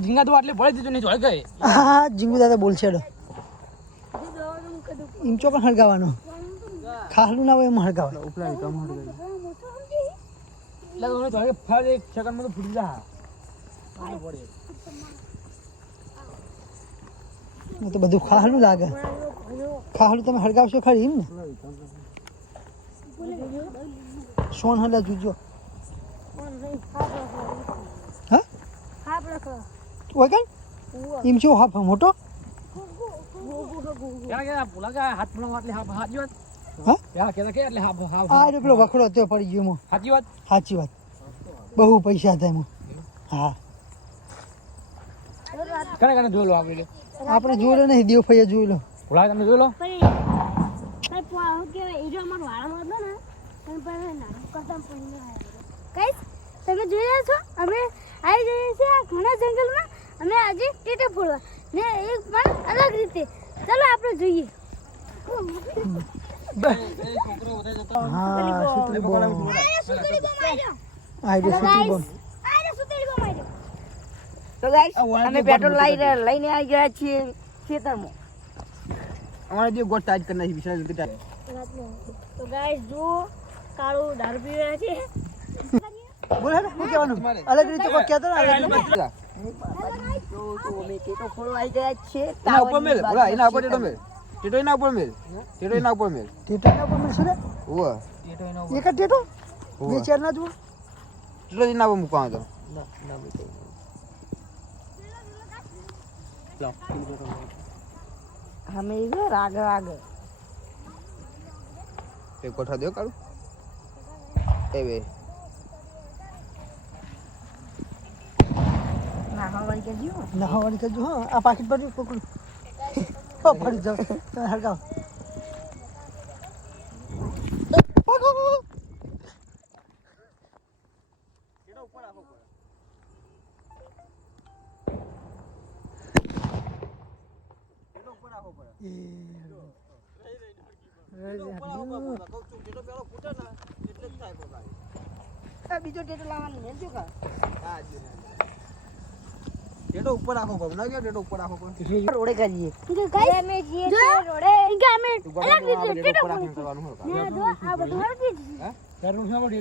ઝીંગા તો આટલે ભળી દીધું ને જોઈ ગઈ. હા જીંગુ દાદા બોલ છે ઈમ ચોકન હળગાવાનો ખાલું ના હોય એમ હળગાવા ઉપલા કામ હળગાવી એટલે તો જોઈ ફાળ એક સેકન્ડમાં તો ફૂટી જા પડે મને તો બધું ખાલું લાગે ખાલું તમે હળગાવશો ખરી એમ ને સોન હલા જોજો હા ઓય ઈમ ચો હાફ મોટો ક્યાં ગયા પુલા કા હાથ પુલા એટલે હાજી વાત હા ક્યાં કે એટલે હા આ રે પેલો વખડો તે પડી ગયો મો હાજી વાત સાચી વાત બહુ પૈસા થાય મો હા કને કને જોઈ લો આપણે આપણે જોઈ લો નહીં દેવ ફૈયા જોઈ લો પુલા તમે જોઈ લો તમે જોઈ રહ્યા છો અમે આવી જઈએ છીએ આ ઘણા જંગલમાં અમે આજે ટેટા ફોડવા ને એક પણ અલગ રીતે ચાલો આપણે જોઈએ હા સુતલી બોમ સુતળી બોમ આવ્યો આઈ સુતલી બોમ સુતળી બોમ આવ્યો તો ગાઈસ અમે પેટ્રોલ લઈને આવી ગયા છીએ ખેતરમાં અમારે જે ગોટ ટાઈટ કરી નાખી વિશાળ રીતે તો ગાઈસ જો કાળું દારૂ પી રહ્યા છે બોલ હેડો શું કહેવાનું અલગ રીતે કોઈ કહેતો ને અલગ રીતે તો અમે ટેટો ફોડવા આવી ગયા છીએ એના ઉપર મેલ બોલા એના ઉપર ટેટો મેલ ટેટો એના ઉપર મેલ ટેટો એના ઉપર મેલ ટેટા ઉપર મળશે ને ઓવા એક જ ટેટો બે ચાર ના જુઓ ટેટો એના ઉપર મૂકવાનો તો અમે ઘર આગળ એ કોઠા દેવ કાળું એ બે નાહવાની કરજો નહાવાની કરજો હા આ પાકીટ પર પકડું ઓ ફરી જાવ તમે હળગાવ બીજો ટેટો લાવવાનો ને શું કર ટેટો ઉપર રાખો કોમ ના ગયો ટેટો ઉપર રાખો કોમ રોડે કરીએ ગાઈસ અમે જઈએ છીએ રોડે કે અમે અલગ રીતે ટેટા કરવાનું ફોડવા ને જો આ બધું હરકી હે કરવાનું છે